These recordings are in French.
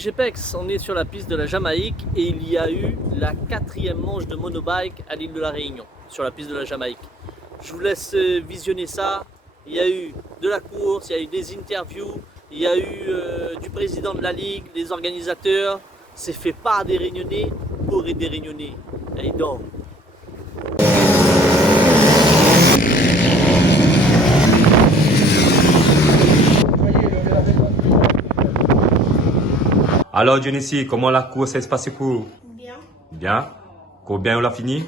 DGPEX, on est sur la piste de la Jamaïque et il y a eu la 4e manche de monobike à l'île de la Réunion, sur la piste de la Jamaïque. Je vous laisse visionner ça. Il y a eu de la course, il y a eu des interviews, il y a eu du président de la ligue, des organisateurs. C'est fait par des Réunionnais pour des Réunionnais. Et donc. Alors Dionyssie, comment la course s'est passée pour? Bien. Bien. Combien on l'a fini?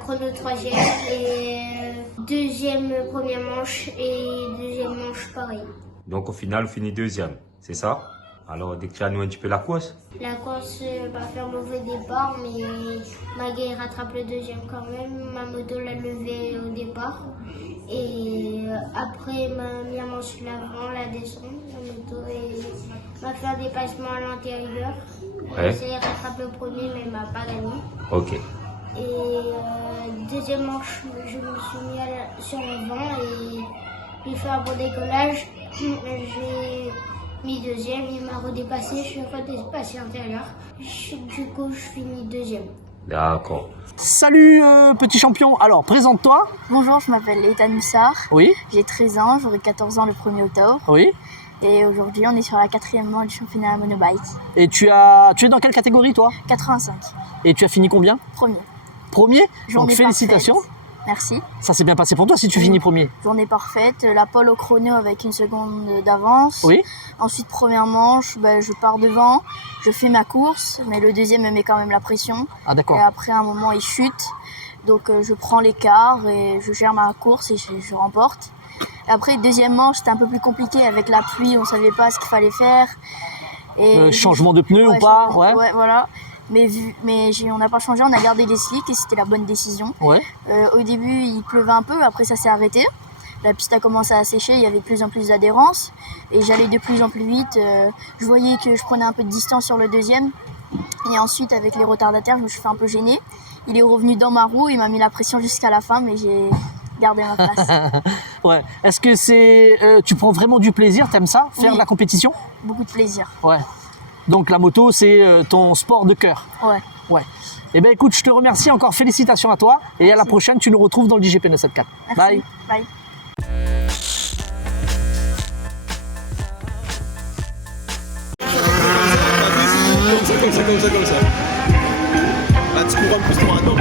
Chrono 3e et deuxième première manche et deuxième manche pareil. Donc au final, on finit 2e, c'est ça? Alors décris-nous un petit peu la course. La course va faire mauvais départ, mais Maguey rattrape le deuxième quand même. Ma moto l'a levé au départ. Et après m'a mis à manche l'avant, la descente, la moto m'a fait un dépassement à l'intérieur. Ouais. J'ai rattrapé le premier, mais elle m'a pas gagné. Ok. Et deuxième manche, je me suis mis sur le vent et j'ai fait un bon décollage. J'ai mis deuxième, il m'a redépassé, je suis redépassé intérieur. Du coup, je finis deuxième. D'accord. Salut petit champion, alors présente-toi. Bonjour, je m'appelle Ethan Moussard. Oui. J'ai 13 ans, j'aurai 14 ans le 1er octobre. Oui. Et aujourd'hui, on est sur la 4e manche du championnat monobike. Et tu es dans quelle catégorie toi? 85. Et tu as fini combien? Premier. Premier. Journée Donc félicitations. parfaite. Merci. Ça s'est bien passé pour toi si tu finis premier. Journée parfaite, la pole au chrono avec 1 seconde d'avance. Oui. Ensuite, première manche, je pars devant, je fais ma course, mais le deuxième me met quand même la pression. Ah d'accord. Et après, à un moment, il chute. Donc, je prends l'écart et je gère ma course et je remporte. Et après, deuxième manche, c'était un peu plus compliqué avec la pluie, on ne savait pas ce qu'il fallait faire. Et changement de pneus ou pas? Ouais. Voilà. Mais on n'a pas changé, on a gardé les slicks et c'était la bonne décision. Ouais. Au début, il pleuvait un peu, après ça s'est arrêté. La piste a commencé à sécher, il y avait de plus en plus d'adhérence et j'allais de plus en plus vite. Je voyais que je prenais un peu de distance sur le deuxième. Et ensuite, avec les retardataires, je me suis fait un peu gêner. Il est revenu dans ma roue, il m'a mis la pression jusqu'à la fin, mais j'ai gardé ma place. Ouais. Est-ce que tu prends vraiment du plaisir, t'aimes ça, faire Oui. de la compétition? Beaucoup de plaisir. Ouais. Donc la moto, c'est ton sport de cœur. Ouais. Ouais. Eh bien écoute, je te remercie encore, félicitations à toi. Et à la prochaine, tu nous retrouves dans le DGP 974. Merci. Bye. Bye. Comme ça. Là, tu cours un peu droit, non,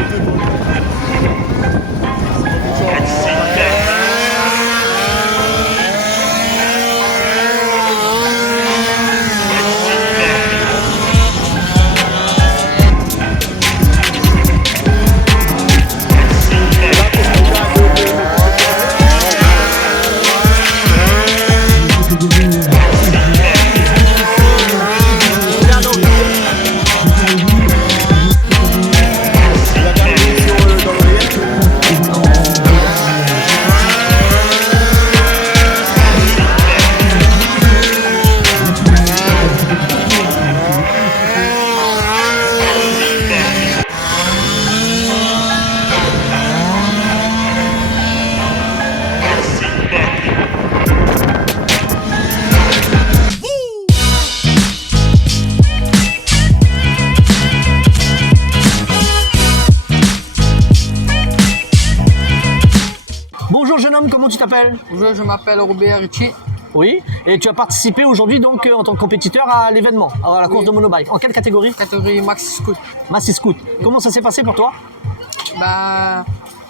Bonjour jeune homme, comment tu t'appelles? Bonjour, je m'appelle Robert Ricci, Oui. Et tu as participé aujourd'hui donc en tant que compétiteur à l'événement, à la course Oui. de monobike. En quelle catégorie? catégorie Maxi Scoot. Massy Scoot. Comment ça s'est passé pour toi?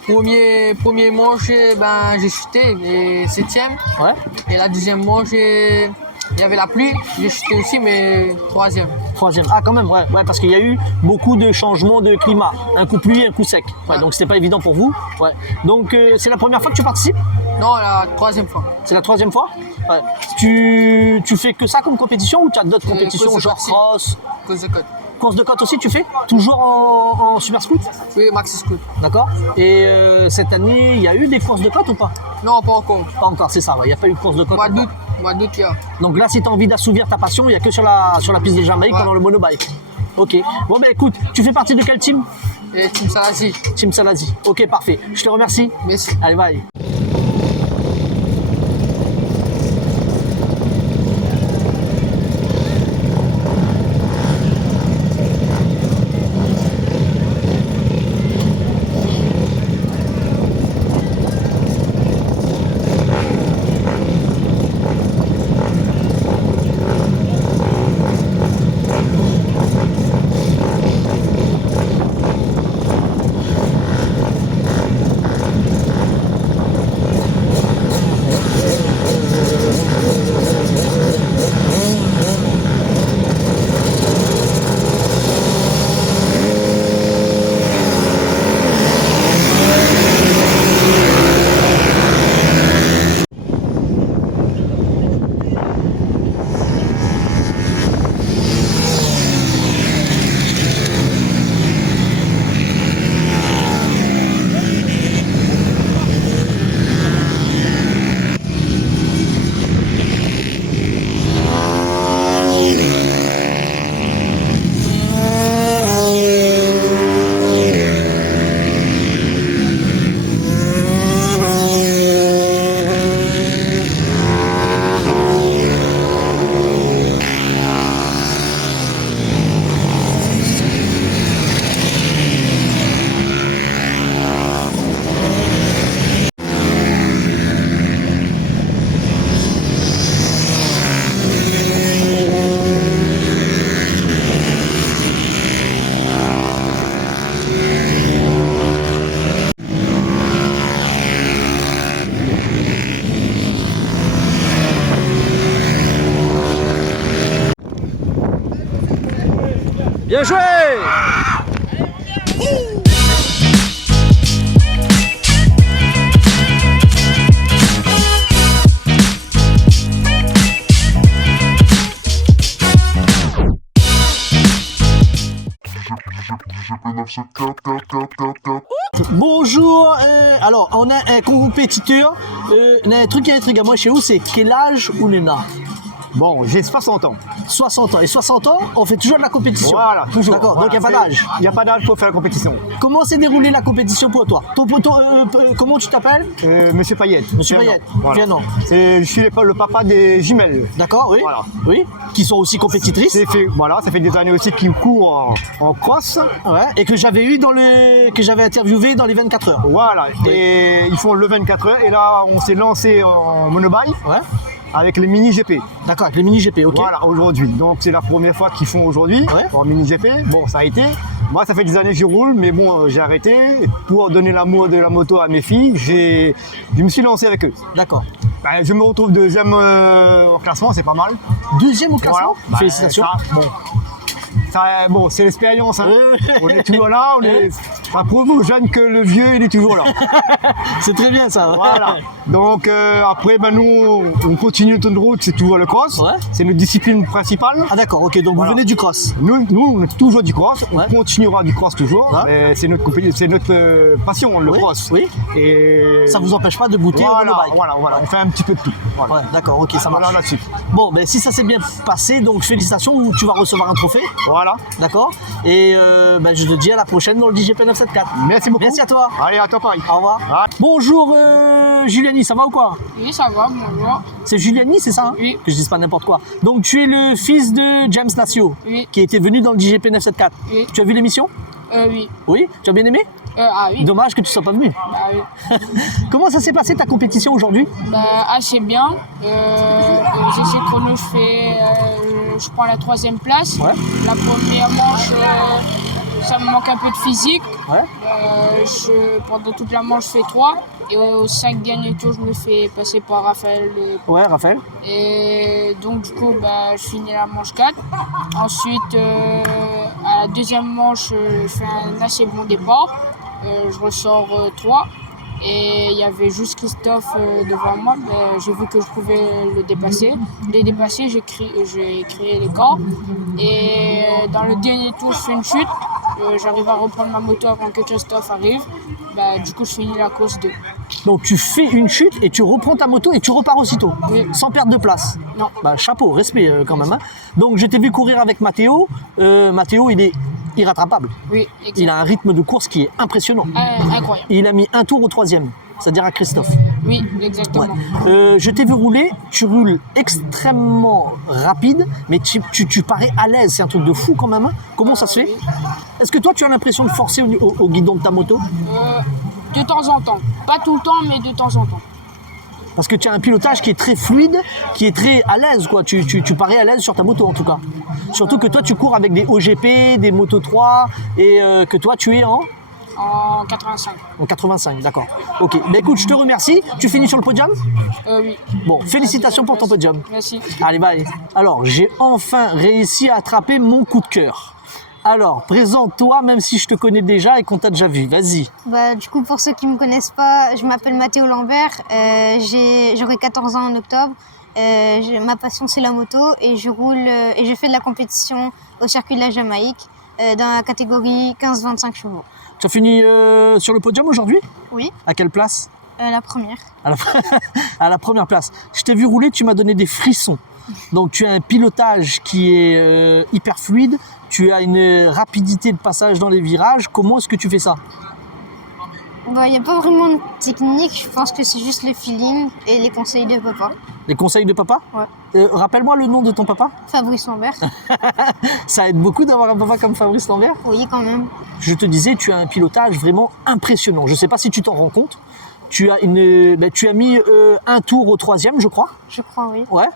Premier manche, j'ai chuté, et 7e. Ouais. Et la deuxième manche, il y avait la pluie, j'ai chuté aussi, mais 3e. Troisième. Ah quand même, ouais, parce qu'il y a eu beaucoup de changements de climat. Un coup pluie, un coup sec. Ouais, donc c'était pas évident pour vous. Ouais. Donc c'est la première fois que tu participes? Non, la 3e fois. C'est la 3e fois? Ouais. Tu fais que ça comme compétition ou tu as d'autres compétitions course de genre côte, si. cross? Cause de code. Course de côte aussi tu fais? Toujours en super scoot? Oui, Maxi Scoot. D'accord. Et cette année, il y a eu des courses de côte ou pas? Non, pas encore. Pas encore, c'est ça, il n'y a pas eu de course de côte. Mois encore. d'août, il y a. Donc là, si tu as envie d'assouvir ta passion, il n'y a que sur la piste de Jamaïque Ouais. pendant le monobike. Ok. Bon, ben écoute, tu fais partie de quel team? Et Team Salasi. Team Salazi. Ok, parfait. Je te remercie. Merci. Allez, bye. Bien joué! Bonjour, alors on a un compétiteur, on a un truc à moi chez vous, c'est quel âge on est là? Bon, j'ai 60 ans. 60 ans. Et 60 ans, on fait toujours de la compétition. Voilà, toujours. D'accord, Voilà, donc il n'y a pas d'âge. Il n'y a pas d'âge pour faire la compétition. Comment s'est déroulée la compétition pour toi? Comment tu t'appelles? Monsieur Payette. Monsieur Payette, Voilà. viens non. Je suis le papa des jumelles. D'accord, oui. Voilà. Oui, qui sont aussi compétitrices. Ça fait des années aussi qu'ils courent en cross. Ouais, et que j'avais eu que j'avais interviewé dans les 24 heures. Voilà, Oui. et ils font le 24 heures. Et là, on s'est lancé en monobike Ouais. avec les mini GP. D'accord, avec les mini GP, ok. Voilà, aujourd'hui. Donc c'est la première fois qu'ils font aujourd'hui Ouais. en mini GP. Bon, ça a été. Moi, ça fait des années que je roule, mais bon, j'ai arrêté. Pour donner l'amour de la moto à mes filles, je me suis lancé avec eux. D'accord. Ben, je me retrouve deuxième au classement, c'est pas mal. Deuxième au classement. Voilà. Félicitations. Bon, c'est l'expérience. Hein. Ouais. On est toujours là. Ça prouve aux jeunes que le vieux, il est toujours là. C'est très bien ça. Voilà. Donc après, nous, on continue notre route, c'est toujours le cross. Ouais. C'est notre discipline principale. Ah d'accord, ok, donc Voilà. vous venez du cross. Nous, on est toujours du cross. Ouais. On continuera du cross toujours. Ouais. Mais c'est notre passion, le Oui, cross. oui. Et Ça vous empêche pas de goûter au monobike. voilà. On fait un petit peu de tout. Voilà. Ouais, d'accord, ok, ça marche. Voilà là-dessus. Bon, ben si ça s'est bien passé, donc félicitations, tu vas recevoir un trophée, Voilà. d'accord? Et je te dis à la prochaine dans le DGP 974. Merci beaucoup. Merci à toi. Allez, à toi pareil. Au revoir. Ah. Bonjour Juliani, ça va ou quoi? Oui, ça va, bonjour. C'est Juliani, c'est ça hein? Oui. Que je dise pas n'importe quoi. Donc tu es le fils de James Nassio, Oui. qui était venu dans le DGP 974. Oui. Tu as vu l'émission? Oui. Oui? Tu as bien aimé? Ah oui. Dommage que tu sois pas venu. Bah oui. Comment ça s'est passé ta compétition aujourd'hui? Bah, assez bien. Aux essais chrono, je prends la 3e place. Ouais. La première manche, ça me manque un peu de physique. Ouais. Pendant toute la manche, je fais 3. Et aux 5 derniers tours, je me fais passer par Raphaël. Ouais, Raphaël. Et donc, du coup, je finis la manche 4. Ensuite, à la 2e manche, je fais un assez bon départ. Je ressors 3. Et il y avait juste Christophe devant moi. J'ai vu que je pouvais le dépasser. Je l'ai dépassé, j'ai créé l'écart. Et dans le dernier tour, je fais une chute. J'arrive à reprendre ma moto avant que Christophe arrive. Du coup, je finis la course 2. Donc tu fais une chute et tu reprends ta moto et tu repars aussitôt, Oui. sans perdre de place. Non. Chapeau, respect quand même. Hein. Donc je t'ai vu courir avec Mathéo. Mathéo, il est irrattrapable. Oui, Il exactement. a un rythme de course qui est impressionnant. Incroyable. Il a mis un tour au 3e, c'est-à-dire à Christophe. Oui, exactement. Je t'ai vu rouler, tu roules extrêmement rapide, mais tu parais à l'aise, c'est un truc de fou quand même. Hein. Comment ça se fait? Oui. Est-ce que toi tu as l'impression de forcer au guidon de ta moto? De temps en temps. Pas tout le temps, mais de temps en temps. Parce que tu as un pilotage qui est très fluide, qui est très à l'aise, quoi. Tu parais à l'aise sur ta moto en tout cas. Surtout que toi tu cours avec des OGP, des Moto 3 et que toi tu es en 85. 85, d'accord. Ok, écoute, je te remercie. Tu finis sur le podium? Oui. Bon, félicitations pour ton Merci. podium. Merci. Allez, bye. Alors, j'ai enfin réussi à attraper mon coup de cœur. Alors, présente-toi, même si je te connais déjà et qu'on t'a déjà vu. Vas-y. Du coup, pour ceux qui ne me connaissent pas, je m'appelle Mathéo Lambert. J'aurai 14 ans en octobre. Ma passion, c'est la moto et je roule et je fais de la compétition au circuit de la Jamaïque dans la catégorie 15-25 chevaux. Tu as fini sur le podium aujourd'hui? Oui, À quelle place? la première. À la première place. Je t'ai vu rouler, tu m'as donné des frissons. Donc tu as un pilotage qui est hyper fluide, tu as une rapidité de passage dans les virages. Comment est-ce que tu fais ça? Il n'y a pas vraiment de technique, je pense que c'est juste le feeling et les conseils de papa. Les conseils de papa? Ouais. Rappelle-moi le nom de ton papa. Fabrice Lambert. Ça aide beaucoup d'avoir un papa comme Fabrice Lambert. Oui, quand même. Je te disais, tu as un pilotage vraiment impressionnant. Je ne sais pas si tu t'en rends compte. Tu as mis un tour au 3e, je crois. Je crois, oui. Ouais,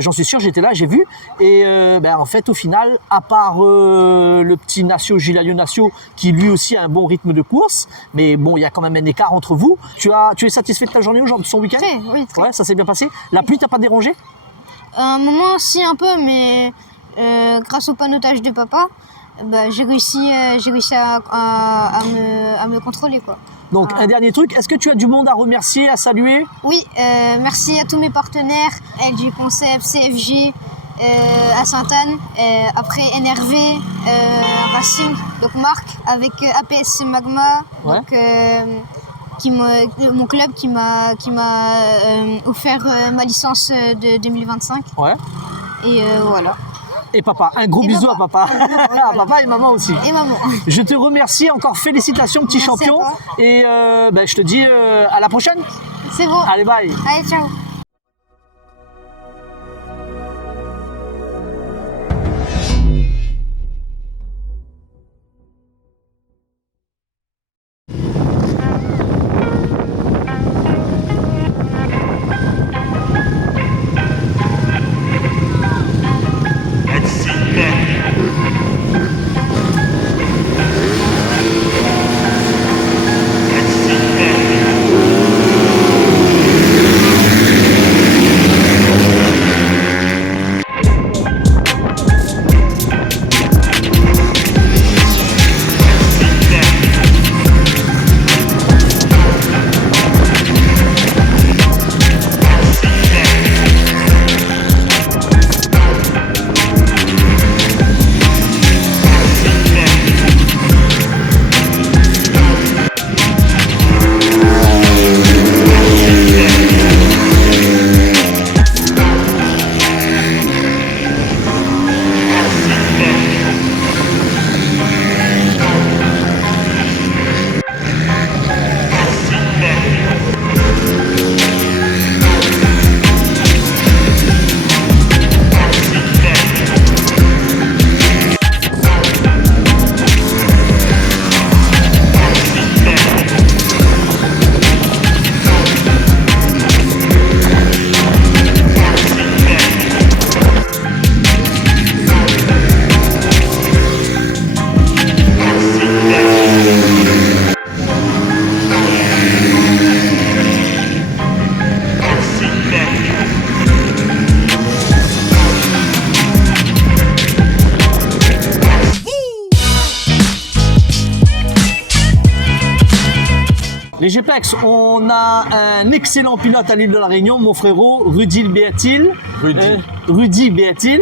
j'en suis sûr, j'étais là, j'ai vu. Et en fait, au final, à part le petit Nassio, Gilaio Nassio, qui lui aussi a un bon rythme de course, mais bon, il y a quand même un écart entre vous. Tu es satisfait de ta journée aujourd'hui, de son week-end? Très, oui, très. Ouais, ça s'est bien passé. La pluie t'a pas dérangé? À un moment, si, un peu, mais grâce au panotage de papa, j'ai réussi à me contrôler, quoi. Donc un dernier truc, est-ce que tu as du monde à remercier, à saluer? Oui, merci à tous mes partenaires, LG Concept, CFJ, à Sainte-Anne, après NRV, Racing, donc Marc, avec APS Magma, Ouais. donc, mon club qui m'a offert ma licence de 2025. Ouais. Et voilà. Et papa, un gros Et bisou papa. à papa, Voilà. à papa et maman aussi. Et maman. Je te remercie encore, félicitations petit Merci à champion. toi. Et je te dis à la prochaine. C'est bon. Allez, bye. Allez, ciao. Les GPEX, on a un excellent pilote à l'île de la Réunion, mon frérot Rudy Béatil. Rudy Béatil.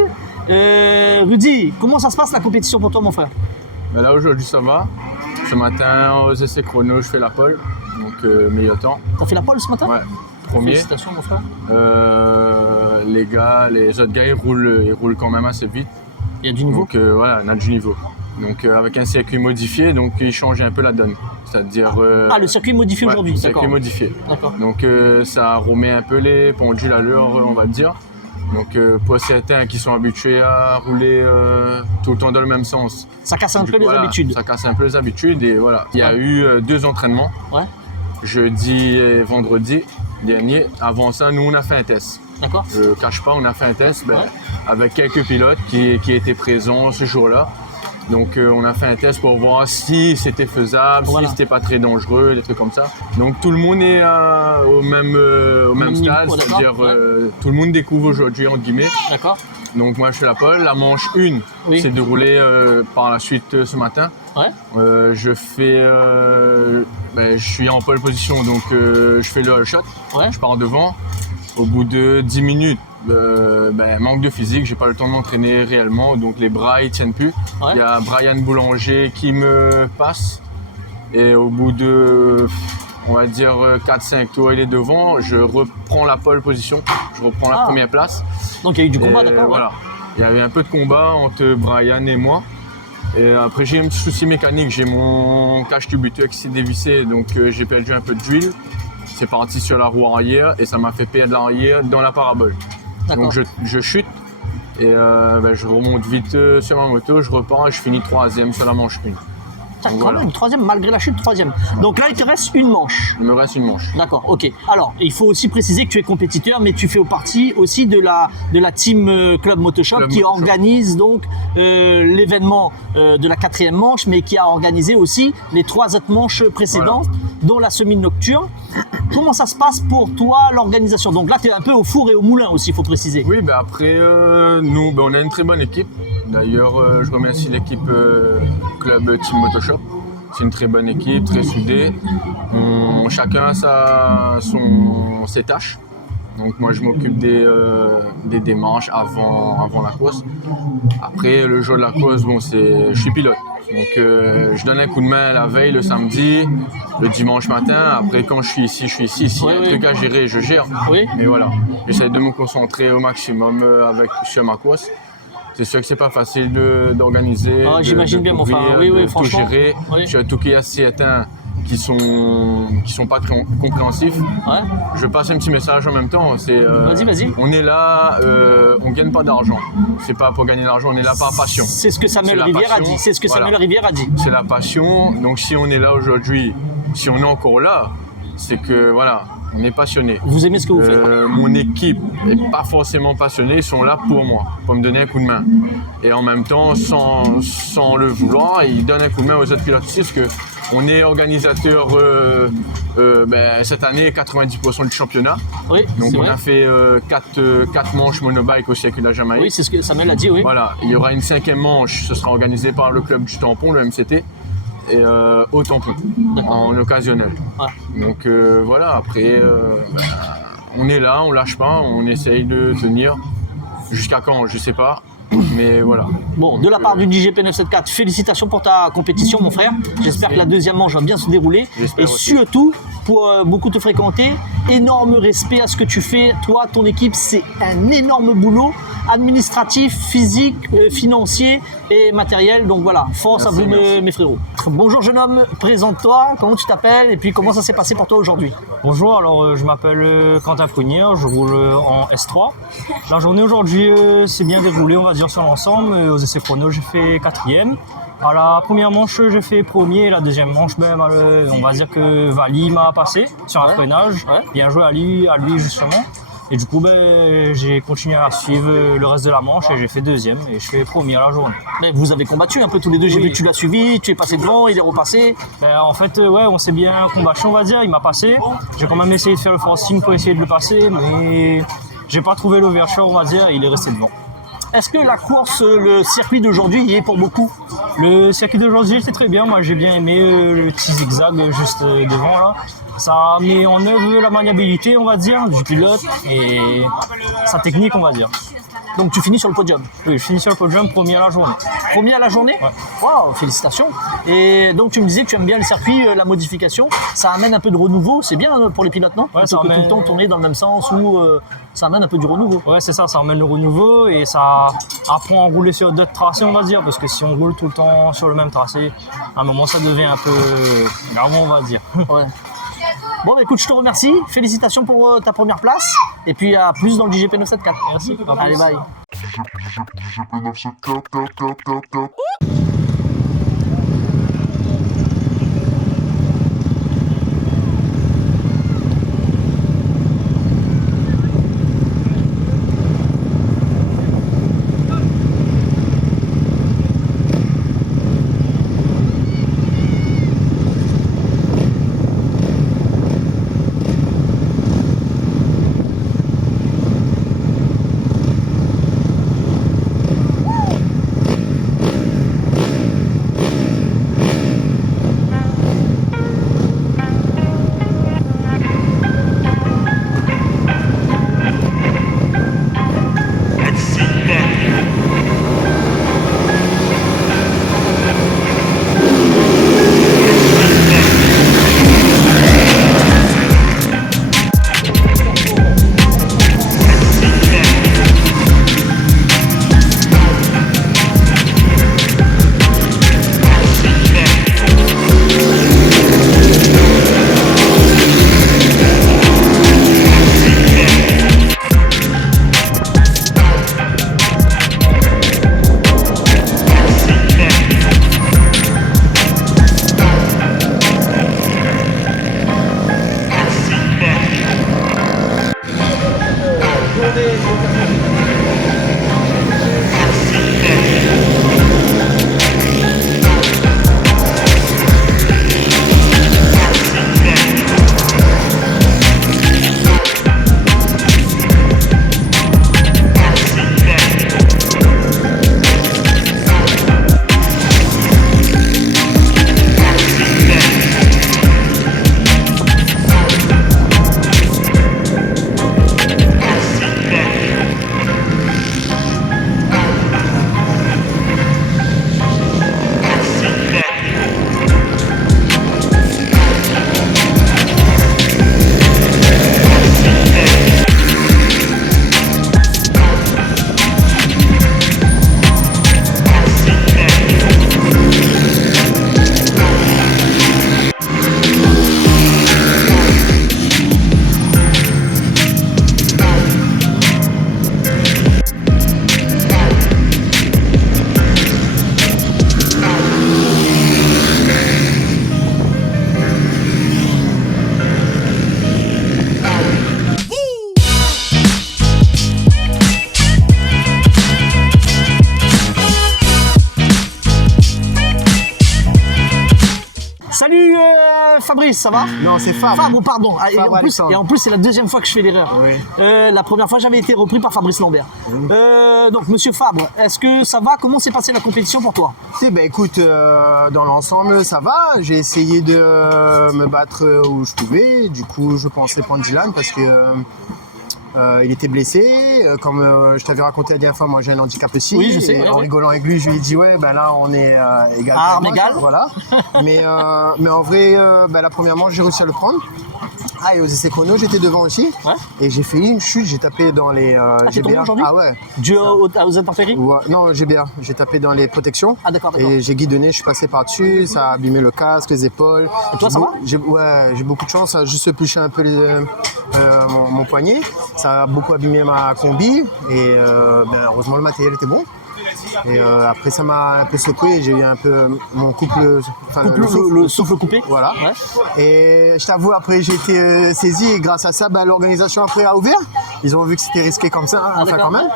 Rudy, comment ça se passe la compétition pour toi, mon frère? Ben là aujourd'hui ça va. Ce matin aux essais chrono je fais la pole, donc meilleur temps. T'as fait la pole ce matin? Ouais, premier. Félicitations mon frère. Les autres gars ils roulent quand même assez vite. Il y a du niveau. Donc voilà, on a du niveau. Donc avec un circuit modifié, donc il change un peu la donne. C'est-à-dire. Le circuit modifié ouais, aujourd'hui, circuit modifié. D'accord. Donc ça remet un peu les pendules à l'heure, on va dire. Donc pour certains qui sont habitués à rouler tout le temps dans le même sens. Ça casse un peu les habitudes. Ça casse un peu les habitudes et voilà. Il y a eu 2 entraînements. Ouais. Jeudi et vendredi dernier. Avant ça, nous on a fait un test. D'accord. Je ne cache pas, on a fait un test Ouais. avec quelques pilotes qui étaient présents ce jour-là. Donc on a fait un test pour voir si c'était faisable, Voilà. si c'était pas très dangereux, des trucs comme ça. Donc tout le monde est au même stade, niveau, c'est-à-dire d'accord. tout le monde découvre aujourd'hui entre guillemets. D'accord. Donc moi je fais la pole, la manche 1 Oui. s'est déroulée par la suite ce matin. Ouais. Je suis en pole position donc je fais le shot, Ouais. je pars devant. Au bout de 10 minutes, manque de physique, j'ai pas le temps de m'entraîner réellement, donc les bras ils tiennent plus. Ouais. Il y a Brian Boulanger qui me passe et au bout de, on va dire 4-5 tours, il est devant, je reprends la pole position, je reprends la première place. Donc il y a eu du combat, Et d'accord. voilà. Il y avait un peu de combat entre Brian et moi. Et après j'ai eu un petit souci mécanique, j'ai mon cache tubuteur qui s'est dévissé, donc j'ai perdu un peu d'huile. C'est parti sur la roue arrière et ça m'a fait perdre l'arrière dans la parabole. D'accord. Donc je chute et je remonte vite sur ma moto, je repars et je finis 3e sur la manche 1. Quand Voilà. même, 3e, malgré la chute, 3e. Donc là, il te reste une manche. Il me reste une manche. D'accord, ok. Alors, il faut aussi préciser que tu es compétiteur, mais tu fais partie aussi de la team Club Motoshop Club qui Motoshop. organise donc l'événement de la 4e manche, mais qui a organisé aussi les 3 autres manches précédentes, dont la semi-nocturne. comment ça se passe pour toi l'organisation? Donc là, tu es un peu au four et au moulin aussi, il faut préciser. Oui, après, nous, on a une très bonne équipe. D'ailleurs, je remercie l'équipe Club Team Motoshop. C'est une très bonne équipe, très soudée. Chacun a ses tâches. Donc moi, je m'occupe des démarches avant la course. Après, le jour de la course, je suis pilote. Donc je donne un coup de main la veille, le samedi, le dimanche matin. Après, quand je suis ici. S'il y a un truc à gérer, je gère. Oui. Mais voilà, j'essaie de me concentrer au maximum sur ma course. C'est sûr que c'est pas facile d'organiser, j'imagine bien, mon frère. Oui, de tout franchement. gérer. Oui. Tu as tout qui est certains qui sont pas compréhensifs. Ouais. Je passe un petit message en même temps. Vas-y. On est là, on gagne pas d'argent. C'est pas pour gagner de l'argent, on est là par passion. C'est ce que Samuel Rivière a dit. C'est ce que Samuel Rivière a dit. C'est la passion. Donc si on est là aujourd'hui, si on est encore là, c'est que voilà, on est passionné. Vous aimez ce que vous faites? Mon équipe n'est pas forcément passionnée, ils sont là pour moi, pour me donner un coup de main. Et en même temps, sans le vouloir, ils donnent un coup de main aux autres pilotes aussi, parce qu'on est organisateur cette année 90% du championnat. Oui, donc on a fait 4 manches monobike au circuit de la Jamaïque. Oui, c'est ce que Samuel a dit, oui. Voilà, il y aura une 5e manche, ce sera organisé par le club du tampon, le MCT. Et au tampon, en occasionnel. Ouais. Donc voilà, après, on est là, on lâche pas, on essaye de tenir. Jusqu'à quand, je sais pas, mais voilà. Bon, de la part du DJP 974, félicitations pour ta compétition, mon frère. J'espère que la deuxième manche va bien se dérouler. Et surtout, pour beaucoup te fréquenter, énorme respect à ce que tu fais. Toi, ton équipe, c'est un énorme boulot administratif, physique, financier et matériel. Donc voilà, force à vous mes frérots. Bonjour jeune homme, présente-toi, comment tu t'appelles et puis comment ça s'est passé pour toi aujourd'hui? Bonjour, alors je m'appelle Quentin Prunière, je roule en S3. La journée aujourd'hui s'est bien déroulée, on va dire sur l'ensemble. Aux essais chrono, j'ai fait 4e. À la première manche, j'ai fait premier. La deuxième manche, on va dire que Vali m'a passé sur un freinage. Ouais. Bien joué à lui justement. Et du coup, j'ai continué à suivre le reste de la manche et j'ai fait 2e et je fais premier à la journée. Mais vous avez combattu un peu tous les deux, j'ai vu que tu l'as suivi, tu es passé devant, il est repassé. En fait, on s'est bien combattu, on va dire, il m'a passé. J'ai quand même essayé de faire le forcing pour essayer de le passer, mais j'ai pas trouvé l'ouverture, on va dire, et il est resté devant. Est-ce que la course, le circuit d'aujourd'hui y est pour beaucoup? Le circuit d'aujourd'hui était très bien, moi j'ai bien aimé le petit zigzag juste devant là. Ça met en œuvre la maniabilité, on va dire, du pilote et sa technique, on va dire. Donc tu finis sur le podium? Oui, je finis sur le podium, premier à la journée. Premier à la journée? Ouais. Waouh, félicitations. Et donc tu me disais que tu aimes bien le circuit, la modification. Ça amène un peu de renouveau, c'est bien pour les pilotes, non? Ouais, ça amène... tout le temps tourner dans le même sens ou ça amène un peu du renouveau. Ouais, c'est ça amène le renouveau et ça apprend à rouler sur d'autres tracés, on va dire, parce que si on roule tout le temps sur le même tracé, à un moment ça devient un peu grave, on va dire. Ouais. Bon, écoute, je te remercie. Félicitations pour ta première place. Et puis à plus dans le DJP 974. Merci. Allez, bye. Fabrice, ça va? Non, c'est Fabre. Fabre, pardon. Ah, Fabre et en plus, c'est la deuxième fois que je fais l'erreur. Oui. La première fois, j'avais été repris par Fabrice Lambert. Donc, monsieur Fabre, est-ce que ça va? Comment s'est passée la compétition pour toi? Ben écoute, dans l'ensemble, ça va. J'ai essayé de me battre où je pouvais. Du coup, je pensais prendre Dylan parce que il était blessé. Comme je t'avais raconté la dernière fois, moi j'ai un handicap aussi. Oui, je sais. Et en rigolant avec lui, je lui ai dit ouais, ben là on est égal. Armes égales. Voilà. mais en vrai, la première manche, j'ai réussi à le prendre. Ah, et aux essais chrono, j'étais devant aussi. Ouais. Et j'ai fait une chute, j'ai tapé dans les t'es tombé GBA. aujourd'hui? Ah ouais. Dû aux intempéries? Ouais, non, GBA. J'ai tapé dans les protections. Ah d'accord. Et j'ai guidonné, je suis passé par-dessus, ça a abîmé le casque, les épaules. Et toi, ça va? J'ai beaucoup de chance, ça a juste épluché un peu mon poignet. Ça a beaucoup abîmé ma combi et heureusement le matériel était bon. Et après ça m'a un peu secoué, j'ai eu un peu mon le souffle coupé. Voilà. Ouais. Et je t'avoue, après j'ai été saisi et grâce à ça, l'organisation après a ouvert. Ils ont vu que c'était risqué comme ça, enfin quand même.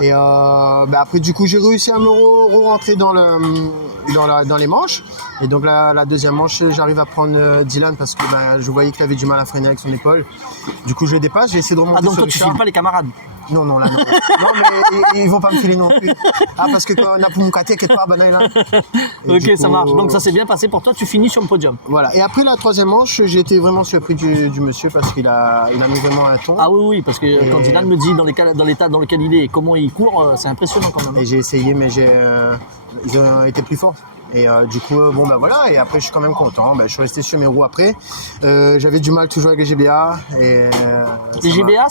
Et après du coup j'ai réussi à me rentrer dans les manches. Et donc la deuxième manche, j'arrive à prendre Dylan parce que je voyais qu'il avait du mal à freiner avec son épaule. Du coup je le dépasse, j'ai essayé de remonter. Ah donc sur toi le tu char. files pas les camarades? Non, là non. Non mais ils vont pas me filer non plus. Ah parce que quand on a pour mon quartier, t'inquiète pas, là. Et ok, du ça coup, marche. Donc ça s'est bien passé pour toi, tu finis sur le podium. Voilà. Et après la troisième manche, j'ai été vraiment surpris du monsieur parce qu'il a mis vraiment un ton. Ah oui, parce que quand Dylan me dit dans l'état dans lequel il est et comment il court, c'est impressionnant quand même. Et j'ai essayé, mais ils ont été plus forts. Et du coup, voilà. Et après, je suis quand même content. Je suis resté sur mes roues après. J'avais du mal toujours avec les GBA. Les GBA,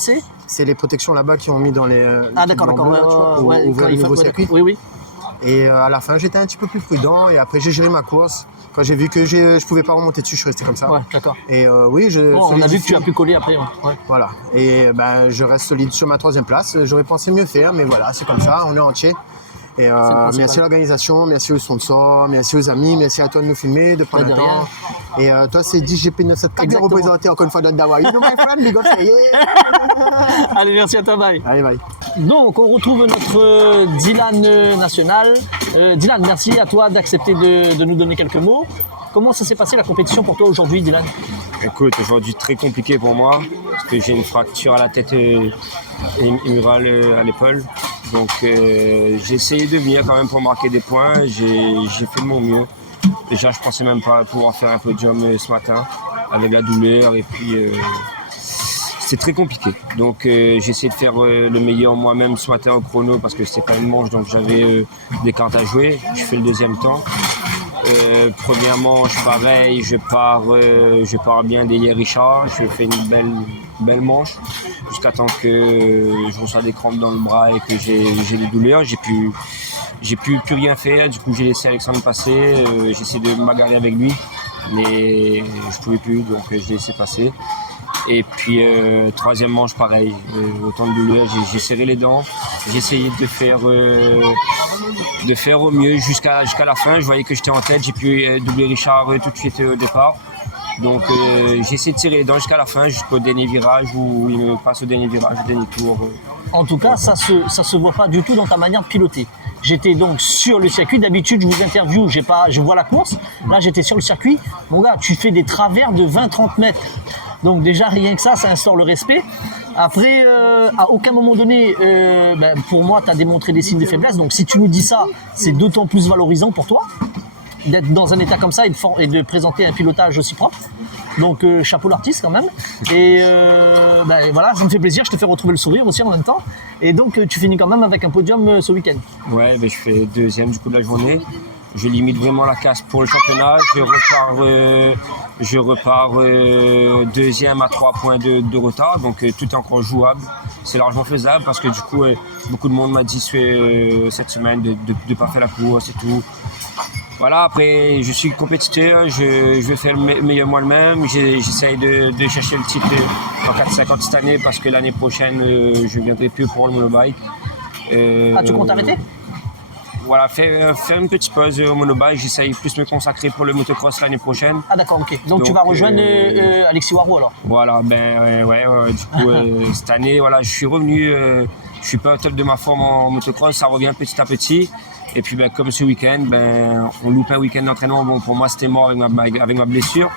c'est les protections là-bas qui ont mis dans les. Ah d'accord. Pour ouvrir le nouveau circuit. Oui. Et à la fin, j'étais un petit peu plus prudent. Et après, j'ai géré ma course. Quand j'ai vu que je pouvais pas remonter dessus, je suis resté comme ça. Ouais, d'accord. Et oui, on a vu que tu as pu coller après. Ouais. Voilà. Et je reste solide sur ma troisième place. J'aurais pensé mieux faire, mais voilà, c'est comme ça. On est entier. Et merci à l'organisation, merci aux sponsors, merci aux amis, merci à toi de nous filmer, de prendre le temps. Et toi, c'est DJP974 bien représenté encore une fois dans Dawa. You know my friend, big up, Allez, merci à toi, bye. Allez, bye. Donc, on retrouve notre Dylan national. Dylan, merci à toi d'accepter de nous donner quelques mots. Comment ça s'est passé la compétition pour toi aujourd'hui, Dylan? Écoute, aujourd'hui très compliqué pour moi parce que j'ai une fracture à la tête et murale à l'épaule. Donc j'ai essayé de venir quand même pour marquer des points. J'ai fait de mon mieux. Déjà, je pensais même pas pouvoir faire un podium ce matin avec la douleur et puis c'était très compliqué. Donc j'ai essayé de faire le meilleur moi-même ce matin au chrono parce que c'était pas une manche, donc j'avais des cartes à jouer. Je fais le deuxième temps. Première manche, pareil, je pars bien d'Elie Richard, je fais une belle manche jusqu'à temps que je reçois des crampes dans le bras et que j'ai des douleurs. J'ai plus rien faire, du coup j'ai laissé Alexandre passer, j'ai essayé de m'agarrer avec lui, mais je pouvais plus, donc je l'ai laissé passer. Et puis troisième manche, pareil, autant de douleur, j'ai serré les dents, j'ai essayé de faire au mieux jusqu'à la fin. Je voyais que j'étais en tête, j'ai pu doubler Richard tout de suite au départ. Donc j'ai essayé de serrer les dents jusqu'à la fin, jusqu'au dernier virage où il me passe au dernier virage, au dernier tour. En tout cas, ça se voit pas du tout dans ta manière de piloter. J'étais donc sur le circuit. D'habitude, je vous interviewe, je vois la course. Là, j'étais sur le circuit. Mon gars, tu fais des travers de 20-30 mètres. Donc déjà, rien que ça instaure le respect. Après, à aucun moment donné, pour moi, tu as démontré des signes de faiblesse. Donc si tu nous dis ça, c'est d'autant plus valorisant pour toi d'être dans un état comme ça et de présenter un pilotage aussi propre. Donc chapeau l'artiste quand même. Et voilà, ça me fait plaisir, je te fais retrouver le sourire aussi en même temps. Et donc tu finis quand même avec un podium ce week-end. Ouais, je fais deuxième du coup de la journée. Je limite vraiment la casse pour le championnat. Je repars deuxième à 3 points de retard, donc tout est encore jouable. C'est largement faisable parce que du coup, beaucoup de monde m'a dit cette semaine de ne pas faire la course et tout. Voilà, après, je suis compétiteur, je vais faire le meilleur moi-même. J'essaye de chercher le titre en 450 cette année parce que l'année prochaine, je ne viendrai plus pour le monobike. Tu comptes arrêter? Voilà, faire une petite pause au monobike, j'essaye plus me consacrer pour le motocross l'année prochaine. Ah d'accord, ok. Donc tu vas rejoindre Alexis Warou alors? Voilà, du coup cette année, voilà, je suis revenu, je suis pas au top de ma forme en motocross, ça revient petit à petit. Et puis comme ce week-end, on loupe un week-end d'entraînement. Bon, pour moi c'était mort avec ma blessure.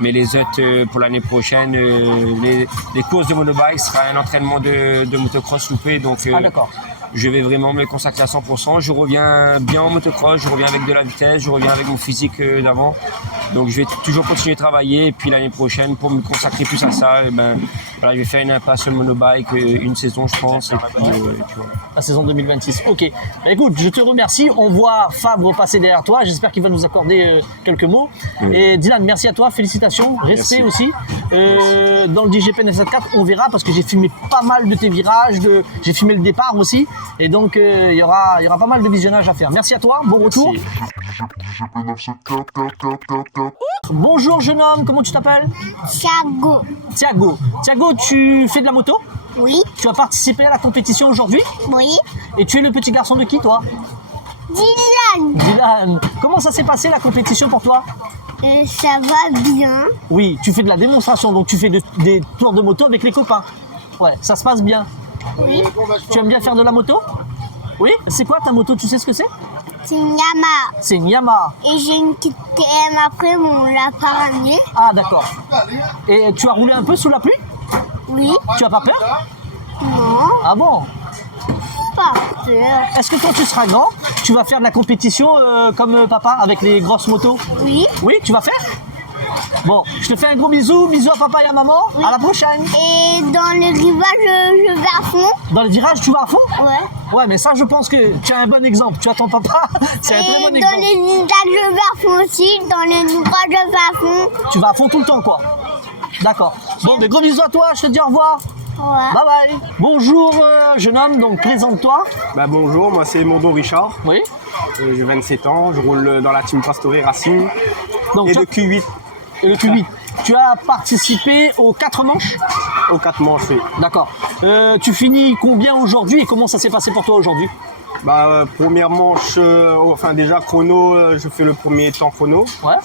Mais les autres, pour l'année prochaine, les courses de monobike sera un entraînement de motocross loupé. Donc d'accord. je vais vraiment me consacrer à 100%. Je reviens bien en motocross, je reviens avec de la vitesse, je reviens avec mon physique d'avant. Donc je vais toujours continuer de travailler. Et puis l'année prochaine, pour me consacrer plus à ça, voilà, je vais faire une impasse sur le monobike, une saison je pense. Et puis, voilà. La saison 2026. Ok. Écoute, je te remercie. On voit Fabre passer derrière toi. J'espère qu'il va nous accorder quelques mots. Oui. Et Dylan, merci à toi. Félicitations. Respect aussi. Dans le DGP 974, on verra parce que j'ai filmé pas mal de tes virages. J'ai filmé le départ aussi. Et donc, il y aura pas mal de visionnage à faire. Merci à toi. Bon retour. Bonjour jeune homme. Comment tu t'appelles? Thiago. Thiago, tu fais de la moto? Oui. Tu as participé à la compétition aujourd'hui? Oui. Et tu es le petit garçon de qui, toi? Dylan. Comment ça s'est passé la compétition pour toi? Ça va bien. Oui, tu fais de la démonstration, donc tu fais des tours de moto avec les copains. Ouais, ça se passe bien. Oui. Tu aimes bien faire de la moto? Oui. C'est quoi ta moto? Tu sais ce que c'est? C'est une Yamaha. C'est une Yamaha. Et j'ai une petite TM après, mais on l'a pas ramenée. Ah d'accord. Et tu as roulé un peu sous la pluie? Oui. Tu as pas peur? Non. Ah bon? Pas peur. Est-ce que quand tu seras grand, tu vas faire de la compétition comme papa avec les grosses motos? Oui. Oui, tu vas faire? Bon, je te fais un gros bisou, bisous à papa et à maman, Oui. à la prochaine. Et dans le rivage, je vais à fond. Dans les virages, tu vas à fond? Ouais. Ouais, mais ça, je pense que tu as un bon exemple. Tu as ton papa, c'est un très bon Et dans exemple. les villages, je vais à fond aussi. Dans les ouvrages, je vais à fond. Tu vas à fond tout le temps, quoi. D'accord. Bon, mais gros bisous à toi, je te dis au revoir. Ouais. Bye bye. Bonjour, jeune homme, donc présente-toi. Bonjour, moi c'est Mondo Richard. Oui. J'ai 27 ans, je roule dans la team Pastore Racing Donc, et le Q8. Et le Q8. Tu as participé aux 4 manches? Aux 4 manches, oui. D'accord. Tu finis combien aujourd'hui et comment ça s'est passé pour toi aujourd'hui? Première manche, déjà chrono, je fais le premier temps chrono. Ouais.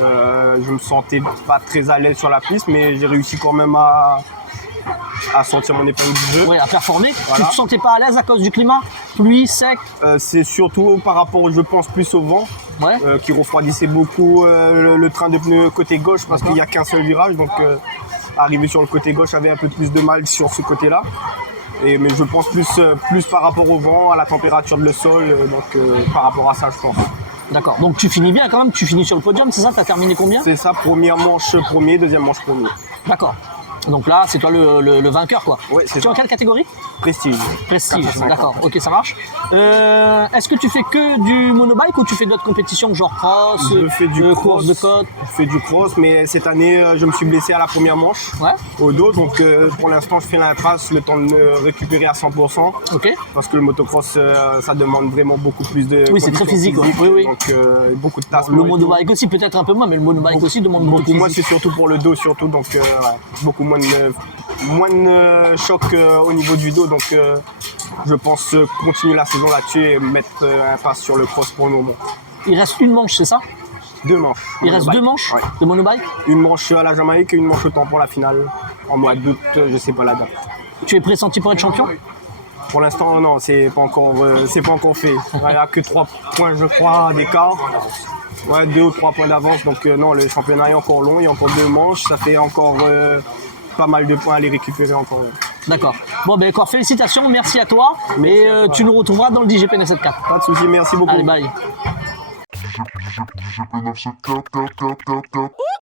Je me sentais pas très à l'aise sur la piste, mais j'ai réussi quand même à sortir mon épingle du jeu. Oui, à performer. Voilà. Tu te sentais pas à l'aise à cause du climat? Pluie, sec? C'est surtout par rapport, je pense, plus au vent, Ouais. qui refroidissait beaucoup le train de pneus côté gauche parce qu'il n'y a qu'un seul virage. Donc, arriver sur le côté gauche avait un peu plus de mal sur ce côté-là. Mais je pense plus par rapport au vent, à la température de le sol, par rapport à ça, je pense. D'accord. Donc tu finis bien quand même, tu finis sur le podium, c'est ça? Tu as terminé combien? C'est ça, première manche premier, deuxième manche premier. D'accord. Donc là, c'est toi le vainqueur, quoi. Oui, c'est Tu es en ça. quelle catégorie? Prestige. Prestige, 450. d'accord, ok, ça marche. Est-ce que tu fais que du monobike ou tu fais d'autres compétitions, genre cross, Je fais du course cross, de côte? je fais du cross, mais cette année, je me suis blessé à la première manche, Ouais. au dos. Donc pour l'instant, je fais l'impasse, le temps de me récupérer à 100%. Ok. Parce que le motocross, ça demande vraiment beaucoup plus de Oui, c'est très conditions physique, ouais. physiques, Oui, oui. Donc beaucoup de Le tassements. et tout. monobike aussi, peut-être un peu moins, mais le monobike aussi demande beaucoup Beaucoup de moins, physique. c'est surtout pour le dos, surtout. Donc beaucoup moins de choc au niveau du dos. Donc je pense continuer la saison là-dessus et mettre un pass sur le cross pour le moment. Il reste une manche, c'est ça? 2 manches. Il reste Monobike. 2 manches Ouais. de monobike? Une manche à la Jamaïque et une manche au temps pour la finale. En mois d'août, je sais pas la date. Tu es pressenti pour être champion? Pour l'instant, non, c'est pas encore fait. Il n'y a que 3 points, je crois, d'écart. Ouais, 2 ou 3 points d'avance. Donc non, le championnat est encore long. Il y a encore 2 manches. Ça fait encore pas mal de points à les récupérer encore. D'accord. Bon, ben encore félicitations, merci à toi. Merci et à toi. tu nous retrouveras dans le DGP 974. Pas de soucis, merci beaucoup. Allez, bye.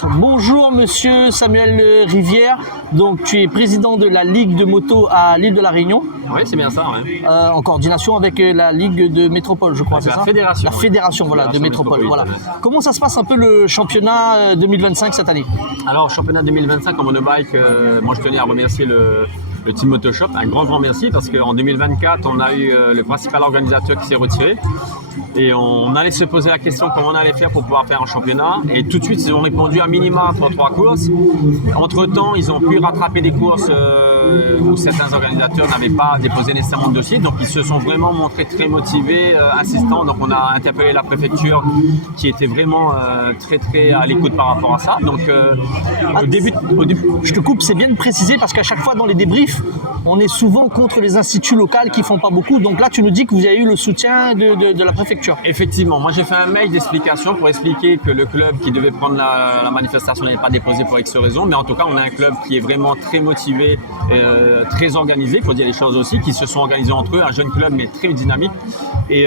Bonjour monsieur Samuel Rivière, donc tu es président de la Ligue de moto à l'île de la Réunion, Oui, c'est bien ça. Ouais. en coordination avec la Ligue de Métropole, je crois, c'est La ça? fédération, La oui. fédération, voilà, de Fédération Métropole. Voilà. métropolitaine. Comment ça se passe un peu le championnat 2025 cette année? Alors, championnat 2025 en monobike, moi je tenais à remercier le Team Motoshop, un grand merci parce qu'en 2024, on a eu le principal organisateur qui s'est retiré et on allait se poser la question comment on allait faire pour pouvoir faire un championnat et tout de suite ils ont répondu à minima pour 3 courses. Entre temps, ils ont pu rattraper des courses où certains organisateurs n'avaient pas déposé nécessairement de dossier, donc ils se sont vraiment montrés très motivés, insistants. Donc on a interpellé la préfecture qui était vraiment très à l'écoute par rapport à ça. Donc au début, Je te coupe, c'est bien de préciser parce qu'à chaque fois dans les débriefs, on est souvent contre les instituts locaux qui font pas beaucoup. Donc là, tu nous dis que vous avez eu le soutien de la préfecture. Effectivement, moi j'ai fait un mail d'explication pour expliquer que le club qui devait prendre la manifestation n'avait pas déposé pour X raisons, mais en tout cas on a un club qui est vraiment très motivé, très organisé, il faut dire les choses aussi, qui se sont organisés entre eux, un jeune club mais très dynamique. Et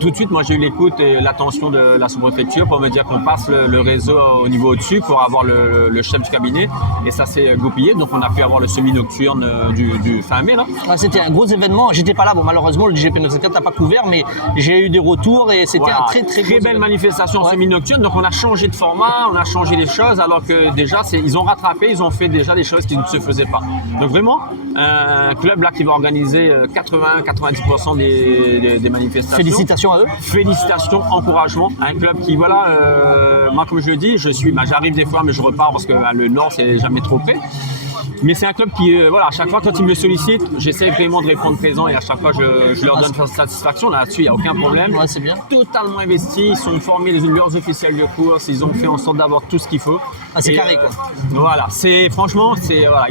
tout de suite, moi j'ai eu l'écoute et l'attention de la sous-préfecture pour me dire qu'on passe le réseau au niveau au-dessus pour avoir le chef du cabinet, et ça s'est goupillé, donc on a pu avoir le semi-nocturne du fin mai là. Ah, c'était un gros événement, j'étais pas là, bon malheureusement le DGP 904 n'a pas couvert, mais j'ai eu des retours et c'était un très belle manifestation semi-nocturne. Donc on a changé de format, on a changé les choses, alors que déjà ils ont rattrapé, ils ont fait déjà des choses qui ne se faisaient pas. Donc vraiment un club là qui va organiser 80-90% des manifestations. Félicitations à eux. Félicitations, encouragement. Un club qui moi comme je le dis, j'arrive des fois mais je repars parce que le Nord c'est jamais trop près. Mais c'est un club qui, à chaque fois quand ils me sollicitent, j'essaie vraiment de répondre présent et à chaque fois je leur donne satisfaction. Là-dessus, il n'y a aucun problème. Ouais, c'est bien. Totalement investis, ils sont formés leurs officiels de course, ils ont fait en sorte d'avoir tout ce qu'il faut. Ah, c'est carré quoi. Voilà, franchement,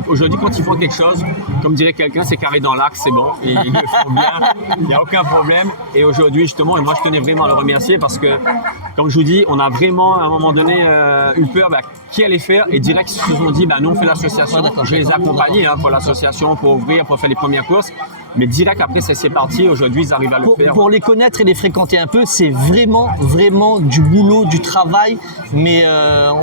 aujourd'hui quand ils font quelque chose, comme dirait quelqu'un, c'est carré dans l'axe, c'est bon, et ils le font bien, il n'y a aucun problème. Et aujourd'hui justement, et moi je tenais vraiment à le remercier parce que, comme je vous dis, on a vraiment à un moment donné eu peur qui allait faire, et direct ils se sont dit, nous on fait l'association. Je les ai accompagnés pour l'association, pour ouvrir, pour faire les premières courses. Mais direct après, c'est parti. Aujourd'hui, ils arrivent à le faire. Pour les connaître et les fréquenter un peu, c'est vraiment du boulot, du travail. Mais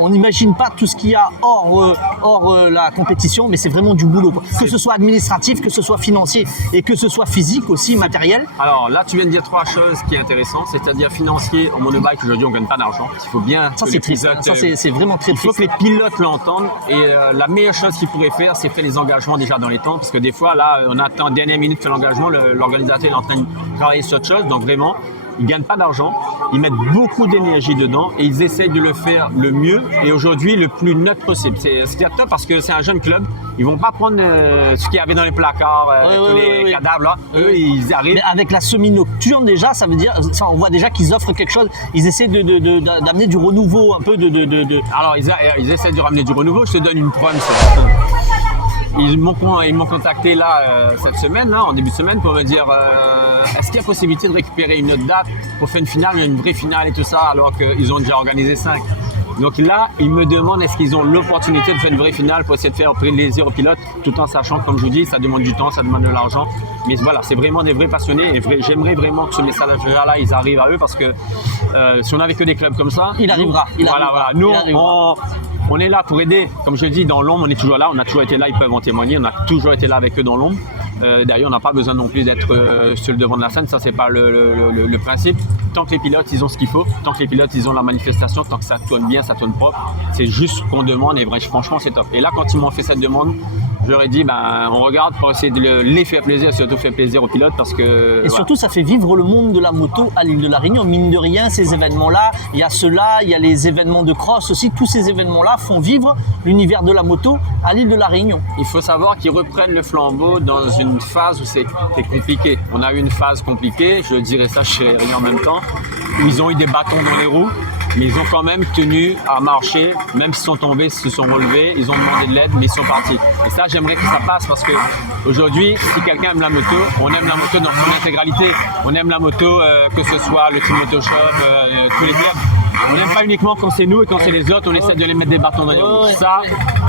on n'imagine pas tout ce qu'il y a hors la compétition, mais c'est vraiment du boulot. Que ce soit administratif, que ce soit financier et que ce soit physique aussi, matériel. Alors là, tu viens de dire trois choses qui est intéressant, c'est-à-dire financier. Au monobike, aujourd'hui, on ne gagne pas d'argent. Il faut bien. Ça, c'est triste. Ça, c'est vraiment très triste. Il faut que les pilotes l'entendent. Et la meilleure chose qu'ils pourraient faire, c'est faire les engagements déjà dans les temps. Parce que des fois, là, on attend dernière minute fait l'engagement, l'organisateur est en train de travailler sur autre chose, donc vraiment ils ne gagnent pas d'argent, ils mettent beaucoup d'énergie dedans et ils essayent de le faire le mieux et aujourd'hui le plus neutre possible. C'est top parce que c'est un jeune club, ils ne vont pas prendre ce qu'il y avait dans les placards, tous les cadavres là, eux ils arrivent. Mais avec la semi-nocturne déjà, ça veut dire, on voit déjà qu'ils offrent quelque chose, ils essaient d'amener du renouveau un peu Alors ils essaient de ramener du renouveau, je te donne une preuve. Ils m'ont contacté là cette semaine, en début de semaine, pour me dire est-ce qu'il y a possibilité de récupérer une autre date pour faire une finale, une vraie finale et tout ça, alors qu'ils ont déjà organisé 5. Donc là, ils me demandent est-ce qu'ils ont l'opportunité de faire une vraie finale pour essayer de faire plaisir aux pilotes, tout en sachant que, comme je vous dis, ça demande du temps, ça demande de l'argent. Mais voilà, c'est vraiment des vrais passionnés et j'aimerais vraiment que ce message-là, ils arrivent à eux parce que si on n'avait que des clubs comme ça, il arrivera. Voilà. Nous, on est là pour aider. Comme je le dis, dans l'ombre, on est toujours là. On a toujours été là, ils peuvent en témoigner. On a toujours été là avec eux dans l'ombre. D'ailleurs, on n'a pas besoin non plus d'être sur le devant de la scène. Ça, c'est pas le principe. Tant que les pilotes, ils ont ce qu'il faut. Tant que les pilotes, ils ont la manifestation. Tant que ça tourne bien, ça tourne propre. C'est juste ce qu'on demande. Et franchement, c'est top. Et là, quand ils m'ont fait cette demande, je leur ai dit, on regarde pour essayer de les faire plaisir, surtout faire plaisir aux pilotes parce que... Et surtout, ça fait vivre le monde de la moto à l'île de la Réunion. Mine de rien, ces événements-là, il y a ceux-là, il y a les événements de cross aussi. Tous ces événements-là font vivre l'univers de la moto à l'île de la Réunion. Il faut savoir qu'ils reprennent le flambeau dans une phase où c'était compliqué. On a eu une phase compliquée, je dirais ça chez Réunion en même temps, où ils ont eu des bâtons dans les roues. Mais ils ont quand même tenu à marcher, même s'ils sont tombés, s'ils se sont relevés, ils ont demandé de l'aide, mais ils sont partis. Et ça, j'aimerais que ça passe parce que aujourd'hui, si quelqu'un aime la moto, on aime la moto dans son intégralité. On aime la moto, que ce soit le Team Moto Shop, tous les clubs. On n'aime pas uniquement quand c'est nous et quand c'est les autres, on essaie de les mettre des bâtons dans les roues. Ça,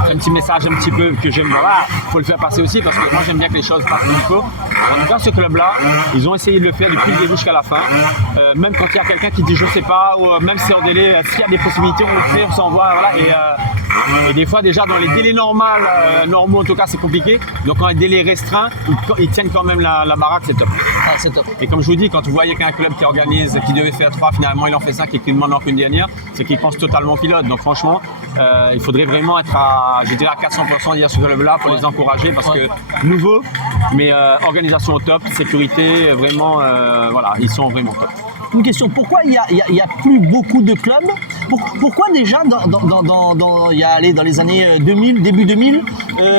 c'est un petit message un petit peu que j'aime. Voilà, faut le faire passer aussi parce que moi j'aime bien que les choses passent comme il faut. En tout cas, ce club-là, ils ont essayé de le faire depuis le début jusqu'à la fin. Même quand il y a quelqu'un qui dit je sais pas, ou même si c'est en délai, s'il y a des possibilités, on le fait, on s'envoie. Voilà, et des fois, déjà dans les délais normaux, en tout cas, c'est compliqué. Donc, quand les délais restreints, ils tiennent quand même la baraque, c'est top. Ah, c'est top. Et comme je vous dis, quand vous voyez qu'un club qui organise, qui devait faire 3, finalement, il en fait 5 et qu'il ne demande encore une dernière, c'est qu'il pense totalement au pilote. Donc, franchement, il faudrait vraiment être à 400% hier sur ce club-là pour les encourager parce que nouveau, mais organisation au top, sécurité, vraiment, voilà, ils sont vraiment top. une question. Pourquoi il y a plus beaucoup de clubs? Pourquoi déjà dans les années 2000, début 2000,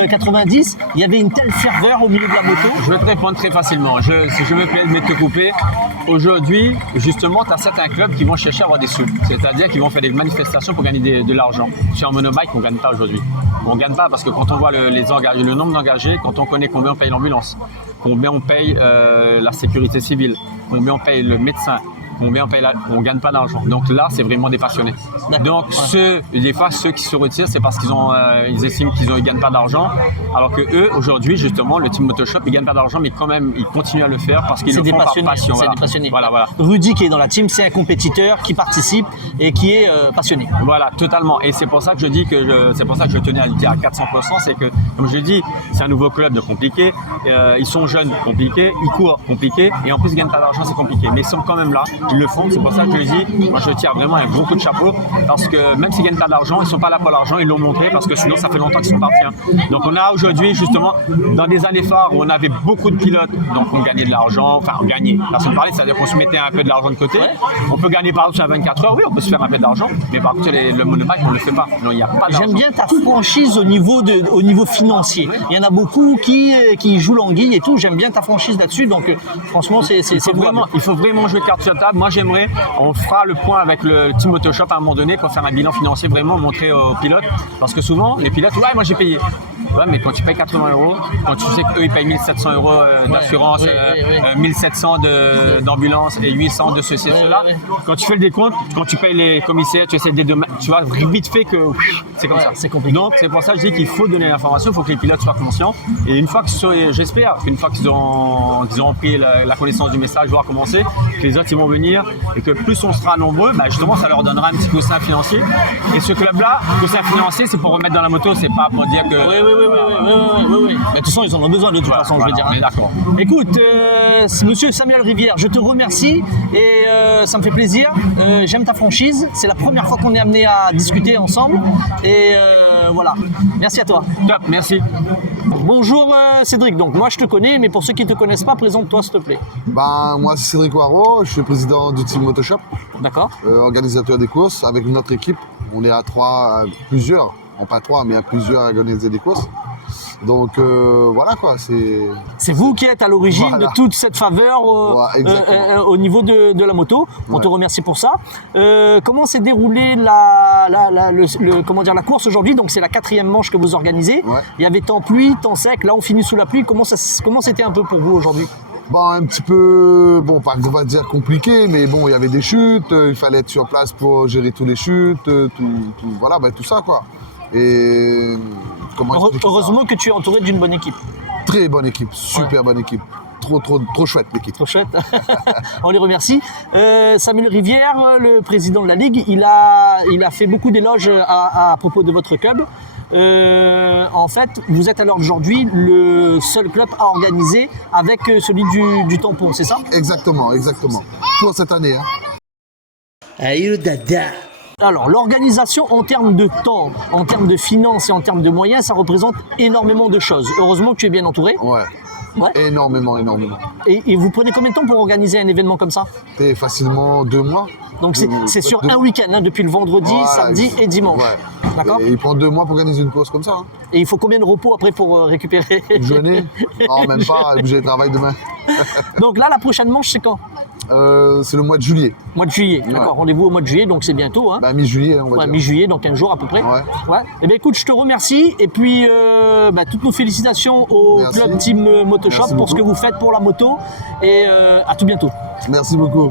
90, il y avait une telle ferveur au milieu de la moto? Je vais te répondre très facilement. Si je me permets de te couper, aujourd'hui, justement, tu as certains clubs qui vont chercher à avoir des sous. C'est-à-dire qu'ils vont faire des manifestations pour gagner de l'argent. Sur un monobike, on ne gagne pas aujourd'hui. On ne gagne pas parce que quand on voit le nombre d'engagés, quand on connaît combien on paye l'ambulance, combien on paye la sécurité civile, combien on paye le médecin, combien on paye on ne gagne pas d'argent. Donc là, c'est vraiment des passionnés. Donc des fois, ceux qui se retirent, c'est parce qu'ils estiment qu'ils ne gagnent pas d'argent. Alors que eux, aujourd'hui, justement, le team Motoshop, ils ne gagnent pas d'argent, mais quand même, ils continuent à le faire parce qu'ils le font par passion. C'est des passionnés. Voilà. Rudy qui est dans la team, c'est un compétiteur qui participe et qui est passionné. Voilà, totalement. Et c'est pour ça que je dis c'est pour ça que je tenais à le dire à 400%, c'est que, comme je dis, c'est un nouveau club de compliqué. Ils sont jeunes, compliqué. Ils courent, compliqué. Et en plus, ils ne gagnent pas d'argent, c'est compliqué. Mais ils sont quand même là. Ils le font, c'est pour ça que je le dis. Moi, je tire vraiment un gros coup de chapeau parce que même s'ils ne gagnent pas d'argent, ils ne sont pas là pour l'argent, ils l'ont montré parce que sinon, ça fait longtemps qu'ils sont partis. Donc, on a aujourd'hui, justement, dans des années phares où on avait beaucoup de pilotes, donc on gagnait de l'argent, enfin, on gagnait. Personne ne parlait, c'est-à-dire qu'on se mettait un peu de l'argent de côté. On peut gagner par exemple à 24 heures, oui, on peut se faire un peu d'argent, mais par contre, le monobike, on ne le fait pas. Non, il n'y a pas d'argent. J'aime bien ta franchise au niveau financier. Il y en a beaucoup qui jouent l'anguille et tout. J'aime bien ta franchise là-dessus. Donc, franchement, c'est vraiment. Il faut vraiment jouer carte sur table. Moi, j'aimerais, on fera le point avec le team Motoshop à un moment donné pour faire un bilan financier, vraiment montrer aux pilotes. Parce que souvent, les pilotes, ouais, moi j'ai payé. Ouais, mais quand tu payes 80 €, quand tu sais qu'eux ils payent 1700 € d'assurance, 1700 d'ambulance et 800 de ceci et cela, quand tu fais le décompte, quand tu payes les commissaires, tu essaies de tu vois vite fait que c'est comme ça. C'est compliqué. Donc c'est pour ça que je dis qu'il faut donner l'information, il faut que les pilotes soient conscients. Et une fois j'espère qu'une fois qu'ils auront pris la connaissance du message, voir comment c'est, que les autres ils vont venir et que plus on sera nombreux, bah, justement ça leur donnera un petit coussin financier. Et ce club-là, coussin financier, c'est pour remettre dans la moto, c'est pas pour dire que. Oui. De toute façon, ils en ont besoin de toute façon, je veux dire. D'accord. Écoute, monsieur Samuel Rivière, je te remercie et ça me fait plaisir. J'aime ta franchise. C'est la première fois qu'on est amené à discuter ensemble. Et voilà. Merci à toi. Top, merci. Bonjour Cédric. Donc moi je te connais, mais pour ceux qui ne te connaissent pas, présente-toi s'il te plaît. Moi c'est Cédric Waro, je suis président du team Motoshop. D'accord. Organisateur des courses avec notre équipe. On est à plusieurs. Pas trois, mais à plusieurs à organiser des courses. Donc voilà quoi, c'est vous qui êtes à l'origine de toute cette faveur au niveau de la moto. On te remercie pour ça. Comment s'est déroulée la course aujourd'hui? Donc c'est la 4e manche que vous organisez. Il y avait temps pluie, temps sec. Là on finit sous la pluie. Comment c'était un peu pour vous aujourd'hui? Un petit peu, on va dire compliqué, mais bon, il y avait des chutes. Il fallait être sur place pour gérer toutes les chutes, tout ça quoi. Et heureusement que tu es entouré d'une bonne équipe. Très bonne équipe, super bonne équipe. Trop chouette l'équipe. Trop chouette. On les remercie. Samuel Rivière, le président de la Ligue, il a fait beaucoup d'éloges à propos de votre club. En fait, vous êtes alors aujourd'hui le seul club à organiser avec celui du tampon, c'est ça? Exactement. Pour cette année. Aïe le dada. Alors, l'organisation en termes de temps, en termes de finances et en termes de moyens, ça représente énormément de choses. Heureusement que tu es bien entouré. Ouais. Énormément. Et vous prenez combien de temps pour organiser un événement comme ça? Facilement 2 mois. Donc c'est sur un week-end, depuis le vendredi, samedi et dimanche. Ouais. D'accord. Et il prend 2 mois pour organiser une course comme ça. Et il faut combien de repos après pour récupérer? Une journée? Non, même pas, j'ai le travail demain. Donc là, la prochaine manche, c'est quand? C'est le mois de juillet. Mois de juillet, d'accord. Rendez-vous au mois de juillet, donc c'est bientôt. Mi-juillet, on va dire. Mi-juillet, donc 15 jours à peu près. Ouais. Et bien écoute, je te remercie. Et puis, toutes nos félicitations au club Team Motoshop pour ce que vous faites pour la moto. Et à tout bientôt. Merci beaucoup.